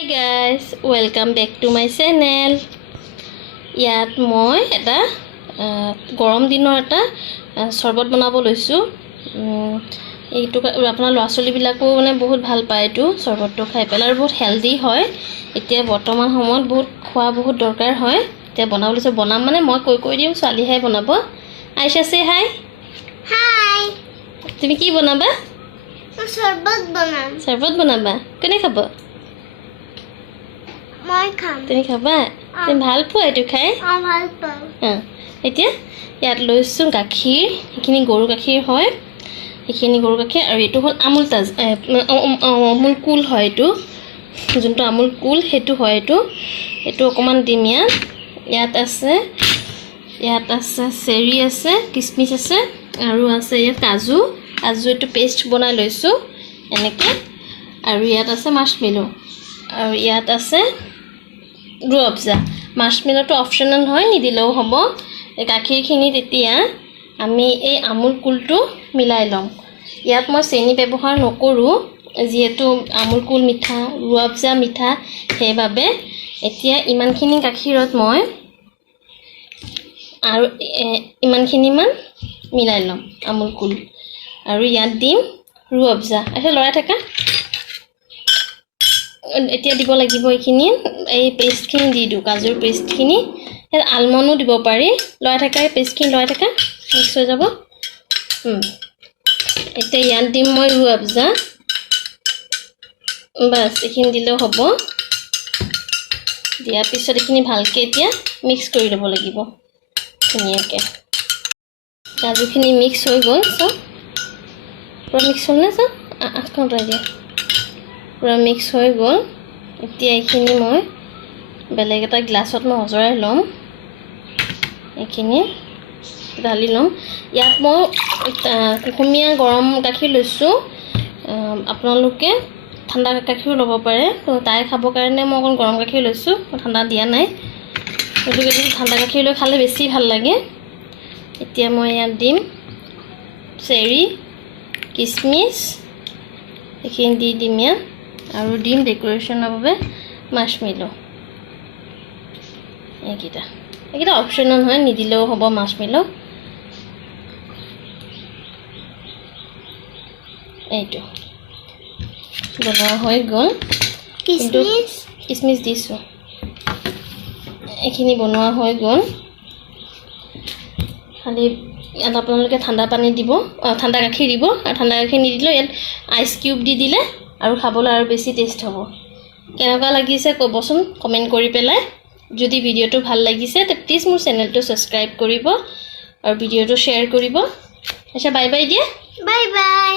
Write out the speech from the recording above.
Hi guys, welcome back to my channel. ইয়াত মই এটা গৰম দিনৰ এটা শৰবত বনাব লৈছো। এইটো আপোনাৰ ল'ৰা-ছোৱালী বিলাকো মানে বহুত ভাল পায় এইটো শৰবতটো খাই পেলাই আৰু বহুত হেলদি হয়। এতিয়া বৰ্তমান সময়ত খোৱা বহুত দৰকাৰ হয়। এতিয়া বনাব লৈছো, বনাম মানে মই কৈ দিম, ছোৱালীহে বনাব। আইশা সে হাই। হাই। তুমি কি বনাবা? শরবত বানাম। শরবত বনাবা? কোনে খাব? মই খাম। তুমি খাবা? তুমি ভাল পোৱা এইটো খাই? ভাল পাওঁ। এতিয়া ইয়াত লৈছো গাখীৰ, এইখিনি গৰু গাখীৰ হয়। এইখিনি গৰু গাখীৰ আৰু এইটো হ'ল আমুল তাজ আমুল কুল হয় এইটো। যোনটো আমুল কুল সেইটো হয় এইটো অকমান দিম ইয়াত আছে চেৰি আছে, কিচমিচ আছে আৰু আছে ইয়াত কাজু এইটো পেষ্ট বনাই লৈছো এনেকে। আৰু ইয়াত আছে মাৰ্শমেলো আৰু ইয়াত আছে ৰুআবজা। মাৰ্শমেলোটো অপচনেল হয়, নিদিলেও হ'ব। এই গাখীৰখিনিত এতিয়া আমি এই আমুল কুলটো মিলাই ল'ম। ইয়াত মই চেনি ব্যৱহাৰ নকৰোঁ যিহেতু আমুল কুল মিঠা, ৰুআবজা মিঠা, সেইবাবে এতিয়া ইমানখিনি গাখীৰত মই আৰু ইমানখিনিমান মিলাই ল'ম আমুল কুল আৰু ইয়াত দিম ৰুআবজা। এতিয়া লৰাই থাকা। এতিয়া দিব লাগিব এইখিনি, এই পেষ্টখিনি দি দিওঁ, কাজুৰ পেষ্টখিনি। ইয়াত আলমণ্ডো দিব পাৰি। লৰাই থাকা, এই পেষ্টখিনি লৰাই থাকা, মিক্স হৈ যাব। এতিয়া ইয়াত দিম মই ৰুআবজা। বাছ এইখিনি দিলেও হ'ব। দিয়াৰ পিছত এইখিনি ভালকৈ এতিয়া মিক্স কৰি ল'ব লাগিব ধুনীয়াকৈ। কাজুখিনি মিক্স হৈ গ'ল, চব পূৰা মিক্স হ'ল নে? চব আঠখন উঠাই দিয়া। পূৰা মিক্স হৈ গ'ল। এতিয়া এইখিনি মই বেলেগ এটা গ্লাছত মই অজৰাই ল'ম। এইখিনি ঢালি ল'ম। ইয়াত মই কুহুমীয়া গৰম গাখীৰ লৈছোঁ। আপোনালোকে ঠাণ্ডা গাখীৰো ল'ব পাৰে। তাই খাবৰ কাৰণে মই অকণ গৰম গাখীৰ লৈছোঁ, মই ঠাণ্ডা দিয়া নাই। গতিকে ঠাণ্ডা গাখীৰ লৈ খালে বেছি ভাল লাগে। এতিয়া মই ইয়াত দিম চেৰি, কিচমিচ, এইখিনি দি দিম ইয়াত আৰু দিম ডেক'ৰেশ্যনৰ বাবে মাৰ্শমেলো। এইকেইটা অপশ্যনেল হয়, নিদিলেও হ'ব মাৰ্শমেলো। এইটো বনোৱা হৈ গ'ল, কিন্তু কিচমিচ দিছোঁ। এইখিনি বনোৱা হৈ গ'ল। খালি ইয়াত আপোনালোকে ঠাণ্ডা পানী দিব, ঠাণ্ডা গাখীৰ দিব। আৰু ঠাণ্ডা গাখীৰ নিদিলেও ইয়াত আইচ কিউব দি দিলে আৰু খাবলৈ আৰু বেছি টেষ্ট হ'ব। কেনেকুৱা লাগিছে ক'বচোন কমেণ্ট কৰি পেলাই। যদি ভিডিঅ'টো ভাল লাগিছে তে প্লিজ মোৰ চেনেলটো ছাবস্ক্ৰাইব কৰিব আৰু ভিডিঅ'টো শ্বেয়াৰ কৰিব। আচ্ছা, বাই বাই দিয়া। Bye bye.